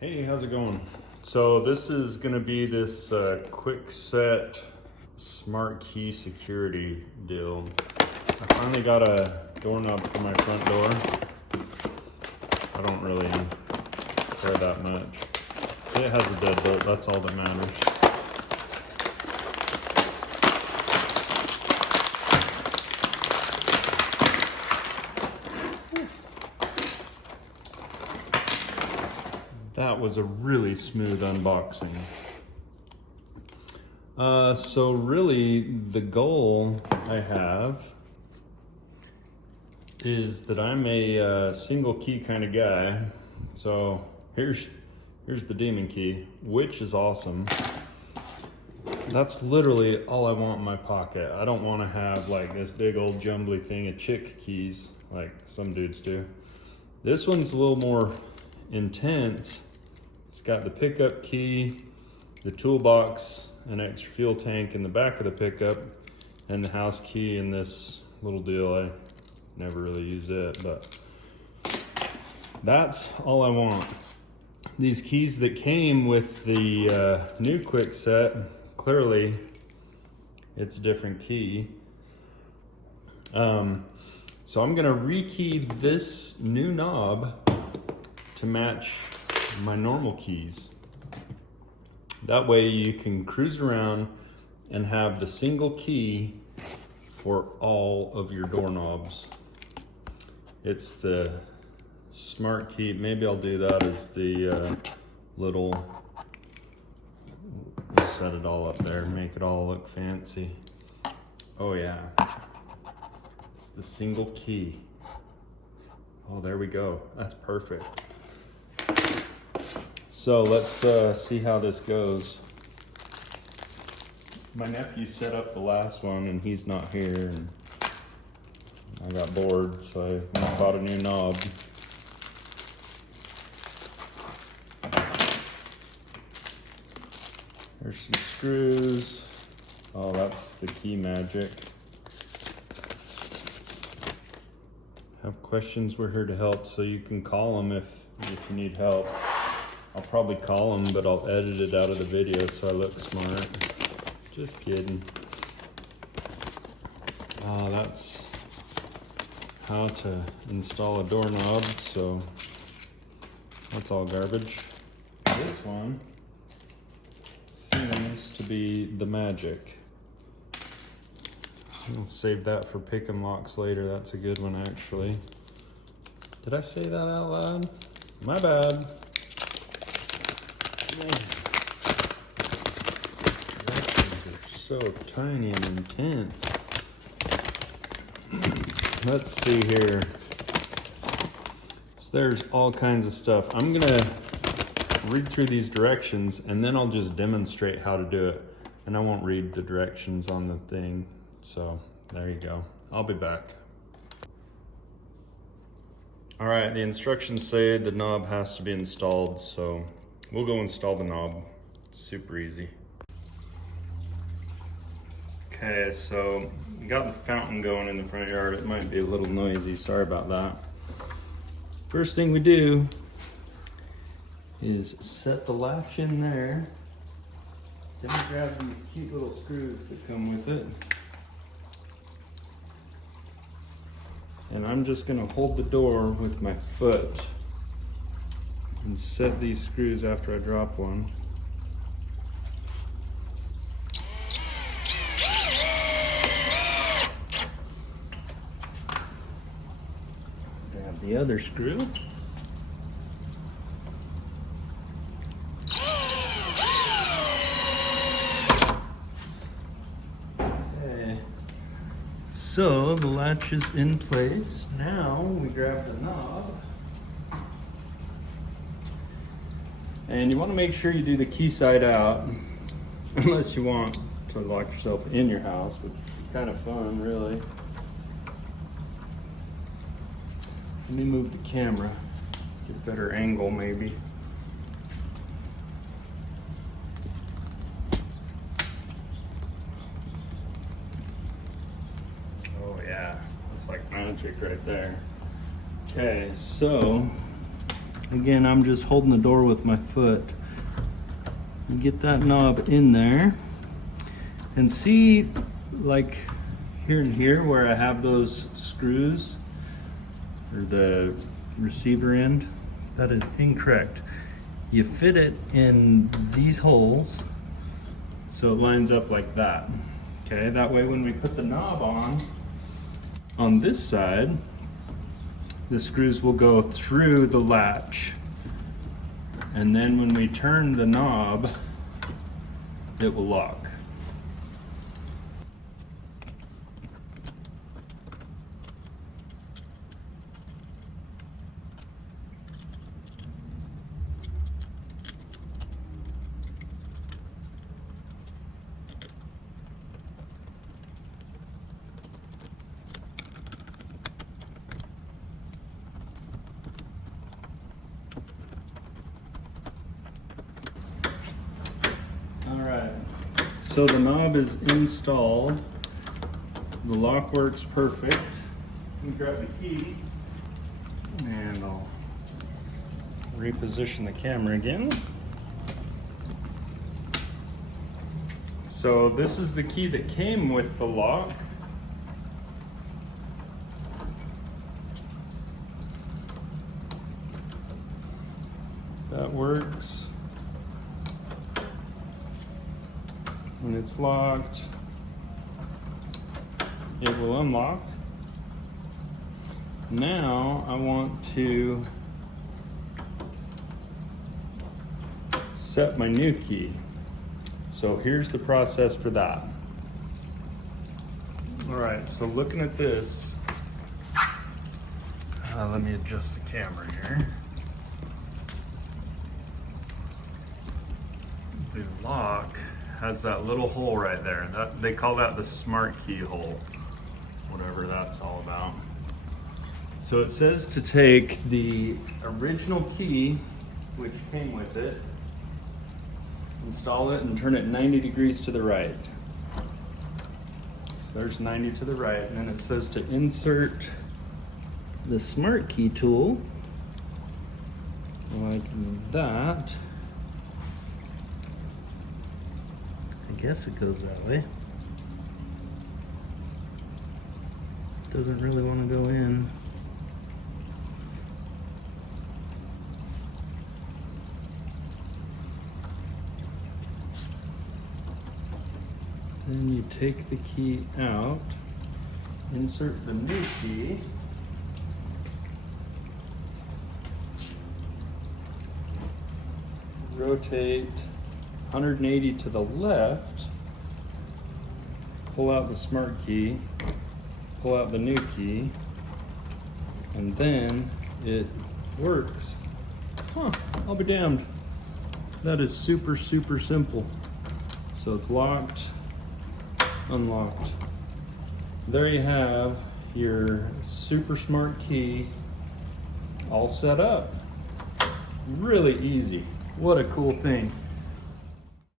Hey, how's it going? So this is going to be this Kwikset Smart Key security deal. I finally got a doorknob for my front door. I don't really care that much. It has a deadbolt, that's all that matters. That was a really smooth unboxing. So really the goal I have is that I'm a single key kind of guy. So here's the demon key, which is awesome. That's literally all I want in my pocket. I don't want to have like this big old jumbly thing of chick keys like some dudes do. This one's a little more intense. It's got the pickup key, the toolbox, an extra fuel tank in the back of the pickup, and the house key in this little deal. I never really use it, but that's all I want. These keys that came with the new Kwikset, clearly it's a different key. So I'm gonna rekey this new knob to match my normal keys. That way you can cruise around and have the single key for all of your doorknobs. It's the Smart Key. Maybe I'll do that as the little, we'll set it all up there, make it all look fancy. Oh yeah, it's the single key. Oh, there we go, that's perfect. So let's see how this goes. My nephew set up the last one and he's not here, and I got bored, so I went and bought a new knob. There's some screws. Oh, that's the key magic. Have questions, we're here to help, so you can call them if you need help. I'll probably call them, but I'll edit it out of the video so I look smart. Just kidding. That's how to install a doorknob, so that's all garbage. This one seems to be the magic. I'll save that for pick and locks later. That's a good one, actually. Did I say that out loud? My bad. Directions are so tiny and intense. Let's see here. So there's all kinds of stuff. I'm gonna read through these directions and then I'll just demonstrate how to do it. And I won't read the directions on the thing. So there you go. I'll be back. All right, the instructions say the knob has to be installed, so we'll go install the knob. It's super easy. Okay, so got the fountain going in the front yard. It might be a little noisy, sorry about that. First thing we do is set the latch in there. Then we grab these cute little screws that come with it. And I'm just gonna hold the door with my foot and set these screws after I drop one. Grab the other screw. Okay. So the latch is in place. Now we grab the knob. And you want to make sure you do the key side out, unless you want to lock yourself in your house, which is kind of fun, really. Let me move the camera, get a better angle maybe. Oh yeah, that's like magic right there. Okay, so Again, I'm just holding the door with my foot. You get that knob in there, and see, like here and here where I have those screws, or the receiver end, that is incorrect. You fit it in these holes so it lines up like that. Okay, that way when we put the knob on this side, the screws will go through the latch. And then when we turn the knob, it will lock. Alright, so the knob is installed. The lock works perfect. Let me grab the key and I'll reposition the camera again. So this is the key that came with the lock. That works. When it's locked, it will unlock. Now I want to set my new key. So here's the process for that. All right, so looking at this, let me adjust the camera here. The lock has that little hole right there. They call that the smart key hole, whatever that's all about. So it says to take the original key, which came with it, install it and turn it 90 degrees to the right. So there's 90 to the right, and then it says to insert the smart key tool like that. I guess it goes that way. Doesn't really want to go in. Then you take the key out, insert the new key, rotate 180 to the left, pull out the smart key, pull out the new key, and then it works. Huh, I'll be damned. That is super, super simple. So it's locked, unlocked. There you have your super smart key all set up. Really easy. What a cool thing.